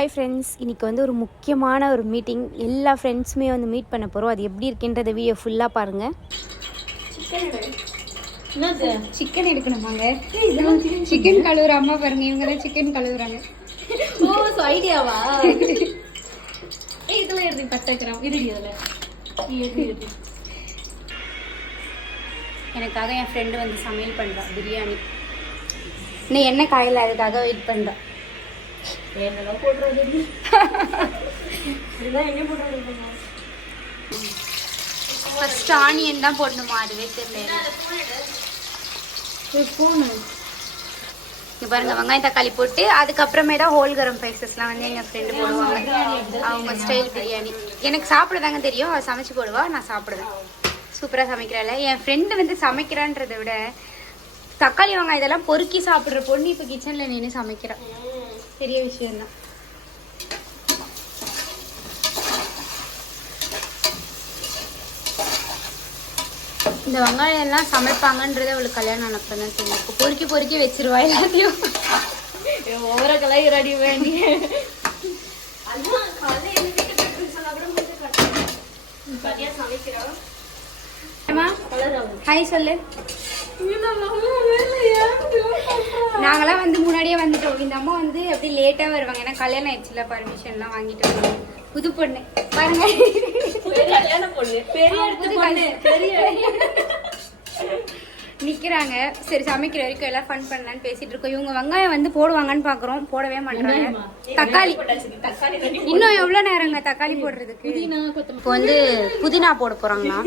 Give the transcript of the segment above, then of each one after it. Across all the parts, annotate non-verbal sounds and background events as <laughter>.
Hi friends இன்னைக்கு வந்து ஒரு முக்கியமான ஒரு மீட்டிங் எல்லா ஃப்ரெண்ட்ஸுமே வந்து மீட் பண்ண போகிறோம் அது எப்படி இருக்குன்றத வீடியோ ஃபுல்லாக பாருங்கள் சிக்கன் எடுக்கணுமாங்க? சிக்கன் கழுவுற அம்மா பாருங்க. இவங்க தான் சிக்கன் கழுவுறாங்க. ஓ ஸோ ஐடியாவா இதெல்லாம் எடுத்து பத்து கிராம் இருடி அதில் எடுத்து எடுத்து. எனக்காக என் ஃப்ரெண்டு வந்து சமையல் பண்ணுறா பிரியாணி. இன்னும் என்ன காயில் அதுக்காக வெயிட் பண்ணுறா என்னெல்லாம் போடுறது இதுதான் என்ன போடுறது ஃபர்ஸ்ட் ஆனியன் தான் போடணுமா? அதுவே தெரியல இங்க பாருங்க வெங்காயம் தக்காளி போட்டு அதுக்கப்புறமே தான் ஹோல் கரம் ஸ்பைசஸ்லாம் வந்து எங்கள் ஃப்ரெண்டு போடுவாங்க. அவங்க ஸ்டைல் பிரியாணி. எனக்கு சாப்பிட தாங்க தெரியும். அவள் சமைச்சு போடுவா நான் சாப்பிடுவேன். சூப்பராக சமைக்கிறாள். என் ஃப்ரெண்டு வந்து சமைக்கிறான்றதை விட தக்காளி வெங்காயம் இதெல்லாம் பொறுக்கி சாப்பிட்ற பொண்ணு இப்போ கிச்சனில் நின்று சமைக்கிறான் பெரிய விஷயம் தான் இந்த வெங்காயம் எல்லாம் சமைப்பாங்கன்றது அவளுக்கு கல்யாணம் ஆனப்ப தான் தெரியும். இப்போ பொறுக்கி பொறுக்கி வச்சிருவா எல்லாத்தையும். ஓவர கலாய் ரெடி வேண்டி ஹாய் சொல்லு. நாங்களாம் வந்து முன்னாடியே வந்துட்டோம். இந்த அம்மா வந்து அப்படி லேட்டாக வருவாங்க. ஏன்னா கல்யாணம் ஆயிடுச்சுல பர்மிஷன்லாம் வாங்கிட்டு வருவாங்க புது பொண்ணு. பாருங்க. நிக்கிறாங்க. சரி சமைக்கிற வரைக்கும் எல்லாம் ஃபன் பண்ணலான்னு பேசிட்டு இருக்கோம். இவங்க வெங்காயம் வந்து போடுவாங்கன்னு பாக்குறோம். போடவே மாட்டாங்க. தக்காளி. இன்னும் எவ்வளவு நேரங்க தக்காளி போடுறதுக்கு? இப்போ வந்து புதினா போட போறாங்களா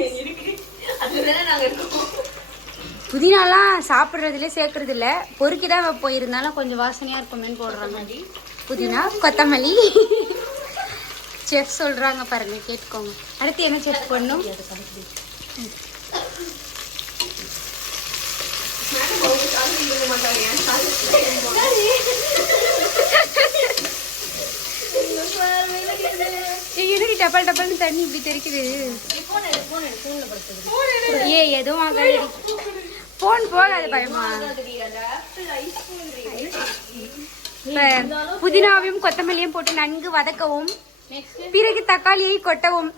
அதுதானே நாங்க இருக்கோம். புதினாலாம் சாப்பிட்றதுல சேர்க்கறது இல்ல பொறுக்கி தான் வைப்போம் இருந்தாலும் கொஞ்சம் வாசனையா போடுற மாதிரி. புதினா கொத்தமல்லி. செஃப் சொல்றாங்க பாருங்க கேட்டுக்கோங்க. அடுத்து என்ன செஃப் பண்ணும் எனக்கு டபல் டப்பல்னு தண்ணி இப்படி தெரிக்குது? ஏ எதுவும் ஆகாது போன் போகாது பயமா? இப்ப புதினாவையும் கொத்தமல்லியும் போட்டு நன்கு வதக்கவும் பிறகு தக்காளியை கொட்டவும்.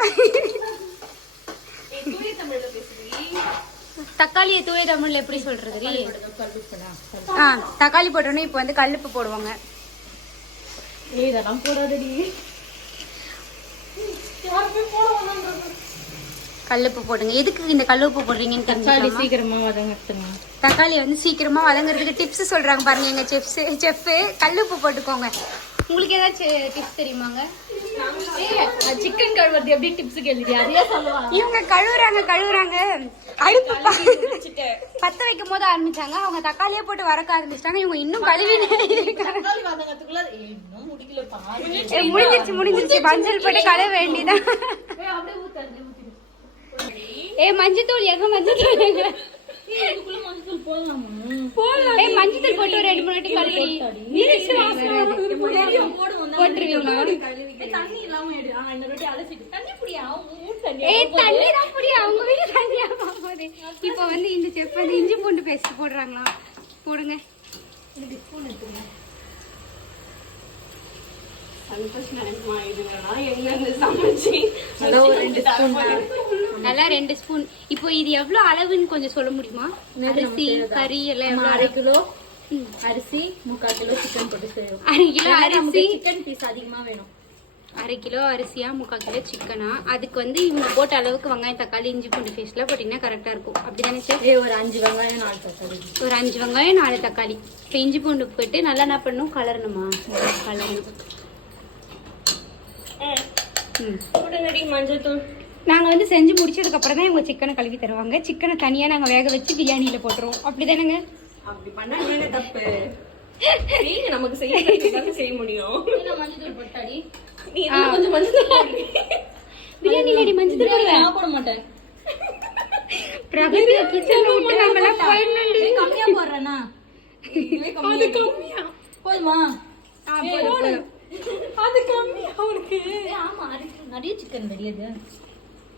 தக்காளியை தூய தமிழ்ல எப்படி சொல்றது ஆ தக்காளி போட்டோன்னே இப்போ வந்து கல்லுப்பு போடுவாங்க. இதெல்லாம் போடாதடி. யாருமே போட கல்லுப்பு போடுங்க. எதுக்கு இந்த கல்லுப்பு போடுறீங்கன்னு தக்காளி? சீக்கிரமா வதங்கட்டுங்க தக்காளி வந்து சீக்கிரமா வதங்குறதுக்கு டிப்ஸ் சொல்றாங்க பாருங்க எங்க செஃப்ஸ் செஃப் கல்லுப்பு போட்டுக்கோங்க. உங்களுக்கு ஏதாச்சும் டிப்ஸ் தெரியுமாங்க? சிக்கன் கழுவுறது எப்படி டிப்ஸ் கேள்வி அதையே இவங்க கழுவுறாங்க கழுவுறாங்க. அடுப்பு பத்த வைக்கும் போது ஆரம்பிச்சாங்க. அவங்க தக்காளியே போட்டு வறக்க ஆரம்பிச்சிட்டாங்க. இவங்க இன்னும் கழுவி முடிஞ்சிருச்சு முடிஞ்சிருச்சு. மஞ்சள் போட்டு கழுவ வேண்டியதான் ஏய், அப்படியே ஊத்து அப்படியே ஊத்திடு ஏ மஞ்சத்தூள் எங்க மஞ்சத்தூள்? எங்க போடலாமா ஏ மஞ்சத்தூள் போட்டு ஒரு ரெண்டு மூணு வாட்டி கழுவி. தண்ணி இல்லாம எடு. ஆ இன்னொரு வாட்டி அலசிட்டு. தண்ணி புடியா ஊர் தண்ணி ஏய் தண்ணி தான் புரியும் அவங்க வீட்டு தண்ணியா போகுது. இப்போ வந்து இந்த வந்து இஞ்சி பூண்டு பேஸ்ட் போடுறாங்களா? போடுங்க. நல்லா ரெண்டு ஸ்பூன். இப்போ இது எவ்வளவு அளவுன்னு கொஞ்சம் சொல்ல முடியுமா? அரிசி கறி எல்லாம் அரை? கிலோ. அரிசி முக்கால் கிலோ சிக்கன் போட்டு செய்வோம். அரை கிலோ அரிசி? சிக்கன் பீஸ் அதிகமா வேணும். அரை கிலோ அரிசியா முக்கால் கிலோ சிக்கனா அதுக்கு வந்து இவங்க போட்ட அளவுக்கு வெங்காயம் தக்காளி இஞ்சி பூண்டு பேஸ்ட்லாம் போட்டிங்கன்னா கரெக்டாக இருக்கும். அப்படிதானே சார் ஏய் ஒரு அஞ்சு வெங்காயம் நாலு தக்காளி. ஒரு அஞ்சு வெங்காயம் நாலு தக்காளி. இப்போ இஞ்சி பூண்டு போட்டு நல்லா என்ன பண்ணணும்? கலரணுமா? கலரணும். ம். மஞ்சள் தூள். நாங்கள் வந்து செஞ்சு முடிச்சதுக்கு அப்புறம் தான் இவங்க சிக்கனை கழுவி தருவாங்க. சிக்கனை தனியாக நாங்கள் வேக வச்சு பிரியாணியில் போட்டுருவோம். அப்படி தானேங்க அப்படி பண்ணா என்ன தப்பு. நீங்க நமக்கு செய்ய செய்ய முடியும். மஞ்சள் தூள் போட்டாடி? நீ இதுல கொஞ்சம் மஞ்சள் தூள் மஞ்சள் நான் போட மாட்டேன். பிரகதி கிச்சனில் விட்டு நாங்களாம் போயிடணும் ஏய், கம்மியா போடுறேனா அது கம்மியா. போதுமா? ஆ போதும் போதும். அது கம்மியா அவனுக்கு ஏய், ஆமா அரிசி நிறைய சிக்கன் தெரியுது.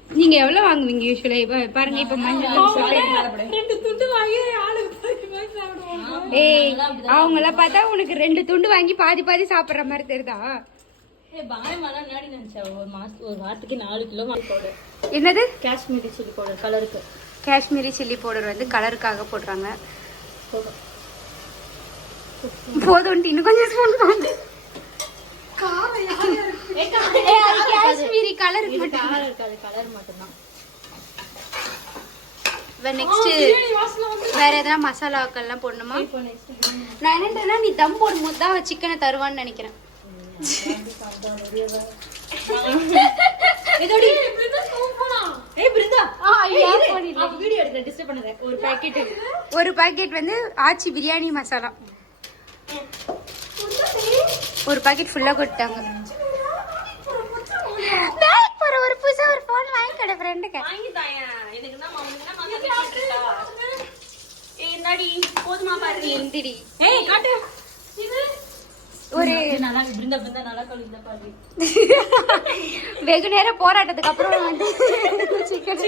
நீங்க எவ்வளவு வாங்குவீங்க யூஸ்வலா இப்ப பாருங்க இப்ப மஞ்சள் ரெண்டு துண்டு வாங்கி ஏய் அவங்கள பார்த்தா உனக்கு ரெண்டு துண்டு வாங்கி பாதி பாதி சாப்பிடுற மாதிரி தெரியுதா? என்னது? காஷ்மீரி சில்லி பவுடர் கலருக்கு காஷ்மீரி சில்லி பவுடர் வந்து கலருக்காக போடுறாங்க. போதும்ட்டு இன்னும் கொஞ்சம் ஸ்பூன் போடு ஏய், அது காஷ்மீரி கலருக்கு மட்டும் கலர் இருக்காது கலர் மட்டும்தான் நெக்ஸ்ட் வேற எதனா மசாலாக்கள்லாம் போடணுமா? நான் என்னன்றேன்னா நீ தம் போடும்போது தான் சிக்கனை தருவான்னு நினைக்கிறேன். இதோடி ஏய் பிருந்தா. ஆ, ஐயா, பண்ணிடல. வீடியோ எடுக்க டிஸ்டர்ப் பண்ணாத. ஒரு பாக்கெட் ஒரு பாக்கெட் வந்து ஆச்சி பிரியாணி மசாலா. ஒரு பாக்கெட் ஃபுல்லா கொட்டாங்க வேலைக்கு போற ஒரு புதுசா ஒரு போன் வாங்கி கடை ஃப்ரெண்டுக்கு வாங்கி தாயேன் எனக்கு தான் அவனுக்கு தான் இருக்கா? ஏய் இந்தாடி. போதுமா பாரு. எந்திரி ஏய் காட்டு. ஒரு நல்லா பிருந்தா பிருந்தா நல்லா கழுவி இந்த பாரு. வெகு நேரம் போராட்டத்துக்கு அப்புறம் வந்து சிக்கன்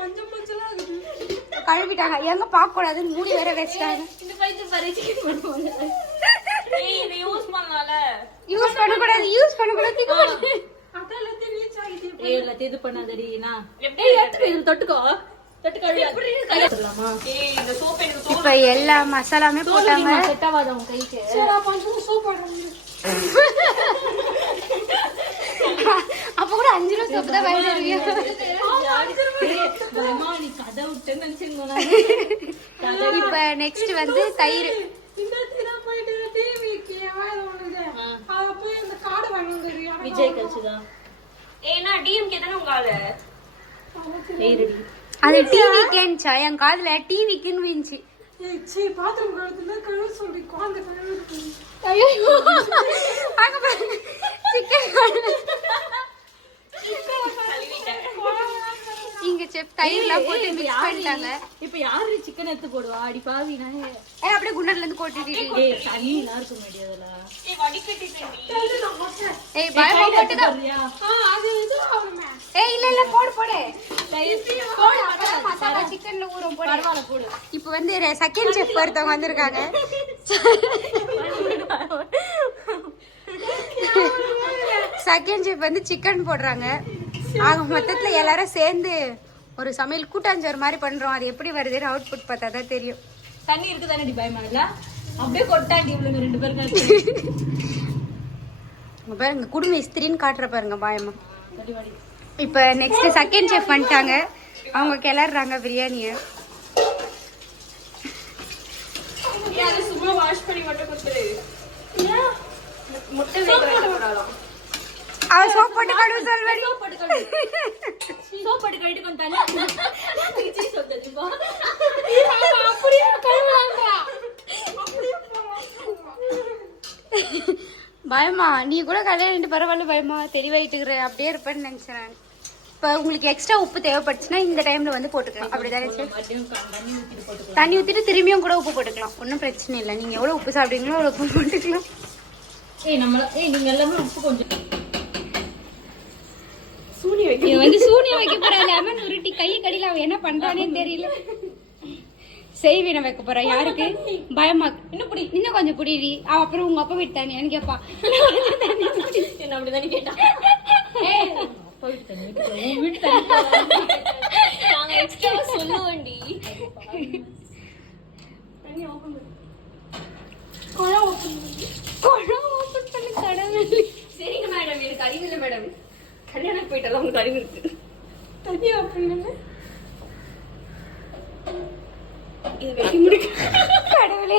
மஞ்சள் மஞ்சளா இருக்குது. கழுவிட்டாங்க. எங்க பார்க்க கூடாதுன்னு மூடி வேற வச்சிட்டாங்க. இந்த பைத்து பாரு சிக்கன் பண்ணுவாங்க. ஏய் இதை யூஸ் பண்ணலாம்ல. யூஸ் பண்ணக்கூடாது யூஸ் பண்ணக்கூடாது. திக்கு பண்ணு. எல்லாத்தையும் ஏய் எல்லாத்தையும் இது பண்ணாதடி நான். ஏய் எடுத்துக்கோ தொட்டுக்கோ. இப்ப எல்லா மசாலாமே போட்டாங்க செட் ஆகாத உன் கைக்கு. அப்ப கூட அஞ்சு ரூபா சோப்பு தான் வாங்கிட்டு இப்ப நெக்ஸ்ட் வந்து தயிர். தினா விஜய் கட்சிதான் ஏய் நான் டிஎம்கே தானே உங்க ஆளு? அது டிவி கேன்ச்சா என் காதுல டிவிக்குன்னு விஞ்சி ஏய் சீ பாத்ரூம் கழுத்துல கழுவு சொல்லி குழந்தை கழுவு <laughs> அங்க பாருங்க சிக்கன் இங்க செப் தயிர்லாம் போட்டு மிக்ஸ் பண்ணிட்டாங்க. இப்ப யாரு சிக்கன் எடுத்து போடுவா? அடி பாவி நான் ஏய் அப்படியே குண்டர்ல இருந்து கொட்டிட்டு ஏய் தண்ணி. நல்லா இருக்கும் மேடி அதெல்லாம் ஏய் பயமா சரியா அது இது ஆகுமே ஏய் இல்ல இல்ல போடு போடு. போடு அப்பதான் மசாலா சிக்கன்ல ஊறும் போடு. போடு. இப்போ வந்து செகண்ட் செஃப் ஒருத்தவங்க வந்திருக்காங்க. <laughs> செகண்ட் செஃப் வந்து சிக்கன் போடுறாங்க. ஆக மொத்தத்துல எல்லாரும் சேர்ந்து ஒரு சமையல் கூட்டாஞ்சோறு மாதிரி பண்றோம். அது எப்படி வருதுன்னு அவுட்புட் பார்த்தா தான் தெரியும். தண்ணி இருக்கு தானே பயமா இல்ல அப்படியே கொட்டாண்டி இவளுங்க ரெண்டு பேருக்கு பாருங்க குடும்ப இஸ்திரின்னு காட்டுற பாருங்க பாயமா. இப்போ நெக்ஸ்ட் செகண்ட் செஃப் வந்துட்டாங்க. அவங்க கிளறாங்க பிரியாணியை. சும்மா வாஷ் பண்ணி மட்டும் முட்டை அப்படியே கழுவுறாங்க அப்படியே பயமா நீ கூட கல்யாணம் பரவாயில்ல பயமா தெளிவாயிட்டுக்கிற அப்படியே இருப்பேன்னு நினைச்சேன் நான். இப்போ உங்களுக்கு எக்ஸ்ட்ரா உப்பு தேவைப்பட்டுச்சுன்னா இந்த டைம்ல வந்து போட்டுக்கலாம். அப்படிதானே தண்ணி ஊத்திட்டு திரும்பியும் கூட உப்பு போட்டுக்கலாம். ஒன்றும் பிரச்சனை இல்லை. நீங்க எவ்வளவு உப்பு சாப்பிடுவீங்களோ அவ்வளவு உப்பு போட்டுக்கலாம். ஏய் நம்மள ஏய் நீங்க எல்லாமே உப்பு கொஞ்சம் வைக்க வந்து சூனியம் வைக்க போறா லெமன் உருட்டி கை கடியில அவன் என்ன பண்றானே தெரியல. செய்வீன வைக்க போறா யாருக்கு? பயமா? இன்னும் புடி இன்னும் கொஞ்சம் புடிடி அவ அப்புறம் உங்க அப்பா வீட்டு தண்ணியான்னு கேப்பா. என்ன அப்படிதானே கேட்டா? சொல்லுவோண்டி. குழம்பு open பண்ணு, கடவுளே. சரிங்க மேடம் எனக்கு அறிவு இல்லை மேடம் கல்யாணம் போயிட்டாலும் உங்களுக்கு அறிவு இருக்கு. தனியா அப்படின்னு இது வெட்டி முடிக்க. கடவுளே.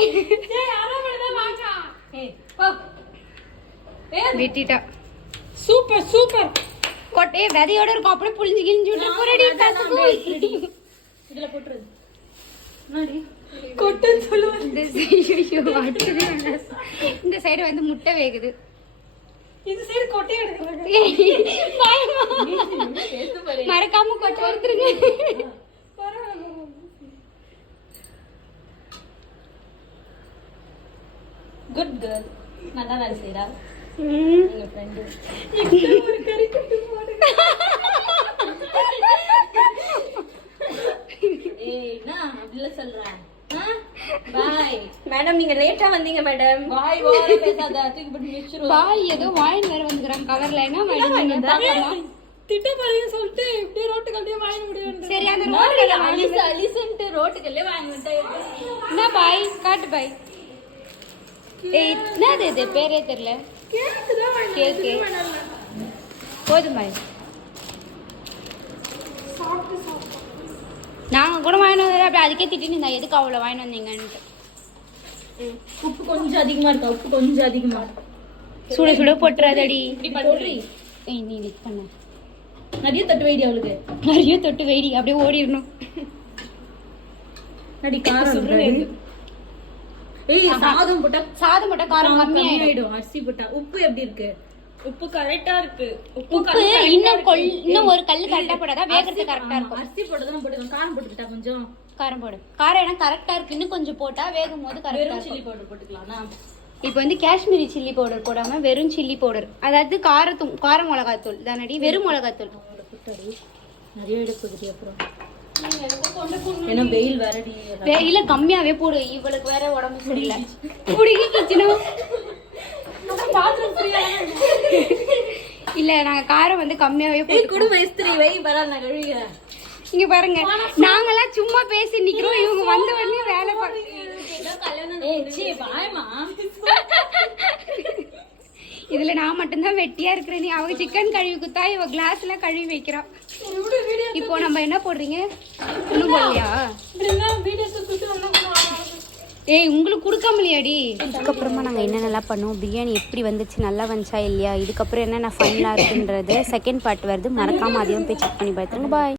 விட்டுட்டா. Super super. கொட்டையே விதையோட இருக்கும். அப்படியே புளிஞ்சு கிழிஞ்சு விட்டு போறடி இதுல என்னடி கொட்டன் என்ன? இந்த சைடு வந்து முட்டை வேகுது. இது சைடு கொட்டை எடுக்கிறாங்க <laughs> மறக்காம கொட்டை எடுத்துருங்க. குட் கேர்ள் நல்லா வேலை செய்யறா எங்க ஃப்ரெண்டு ஒரு கறி கட்டு போடுங்க ஏய் என்ன அப்படில சொல்றேன். பாய் மேடம் நீங்க லேட்டா வந்தீங்க மேடம். பாய் ஓர பேசாத தூக்கி போட்டு மிச்சிரும் பாய் ஏதோ வாயின் வேற வந்து கொடுக்குறாங்க கவர்ல என்ன வாங்கிட்டு பார்க்கலாமா? திட்ட பாருங்க சொல்லிட்டு இப்படியே ரோட்டு கட்டியே வாங்கி முடியும் சரி அந்த ரோட்ல அலிஸ் அலிஸ்ன்ட்டு ரோட்டுக்கல்லே வாங்கி விட்டா என்ன பாய் காட்டு பாய் ஏய் என்னது இது? பேரே தெரியல. கேக்கு. போதும் பாய் நாங்க கூட வாங்கிட்டு வந்தது அப்படி அதுக்கே திட்டின்னு இருந்தா எதுக்கு அவ்வளோ வாங்கிட்டு வந்தீங்கன்ட்டு? உப்பு கொஞ்சம் அதிகமா இருக்கா? உப்பு கொஞ்சம் அதிகமா சுட சுட போட்டுறாதடி. நீ லிக் பண்ண. நிறைய தட்டு வைடி அவளுக்கு. நிறைய தொட்டு வெயிடி அப்படியே ஓடிடணும். நடி காரம் ஏய் சாதம் போட்டா சாதம் மட்டும் காரம் கம்மியாயிடும் அரிசி போட்டா. உப்பு எப்படி இருக்கு? உப்பு கரெக்டா இருக்கு. உப்பு இன்னும் இன்னும் ஒரு கல் கரெக்டா போட்டாதான் வேகறது கரெக்டா இருக்கும். அரிசி போட்டதான் போட்டுக்கலாம் காரம் போட்டுக்கிட்டா கொஞ்சம் காரம் போடு. காரம் ஏன்னா கரெக்டா இருக்கு. இன்னும் கொஞ்சம் போட்டா வேகும் போது கரெக்டா வெறும் இருக்கும். சில்லி பவுடர் போட்டுக்கலாம்னா இப்போ வந்து காஷ்மீரி சில்லி பவுடர் போடாம வெறும் சில்லி பவுடர் அதாவது காரத்தும் கார மிளகாத்தூள் தானடி? வெறும் மிளகாத்தூள் நிறைய எடுக்குதுடி அப்புறம். வெயில் கம்மியாவே போடு. இவளுக்கு வேற உடம்பு சரியில்லை. <laughs> பிடிக்கிச்சுனா இல்ல. நாங்க காரம் வந்து கம்மியாவே போட்டு குடு மேஸ்திரி வை பரவாயில்ல நான் கழுவிக்கிறேன். இங்க பாருங்க. நாங்கெல்லாம் சும்மா பேசி நிக்கிறோம். இவங்க வந்த உடனே வேலை இதுல நான் மட்டும்தான் வெட்டியா இருக்கிறேன். நீ அவங்க சிக்கன் கழுவி குத்தா இவ கிளாஸ்ல கழுவி வைக்கிறான் இப்போ நம்ம என்ன போடுறீங்க? ஒண்ணும் போடலையா? ஏய் உங்களுக்கு கொடுக்காமலையாடி? இதுக்கப்புறமா நாங்கள் என்னென்னலாம் பண்ணுவோம்? பிரியாணி எப்படி வந்துச்சு? நல்லா வந்துச்சா இல்லையா? இதுக்கப்புறம் என்னென்ன ஃபன்லாம் இருக்குன்றது செகண்ட் பார்ட் வருது. மறக்காம அதையும் போய் செக் பண்ணி பார்த்துருங்க பாய்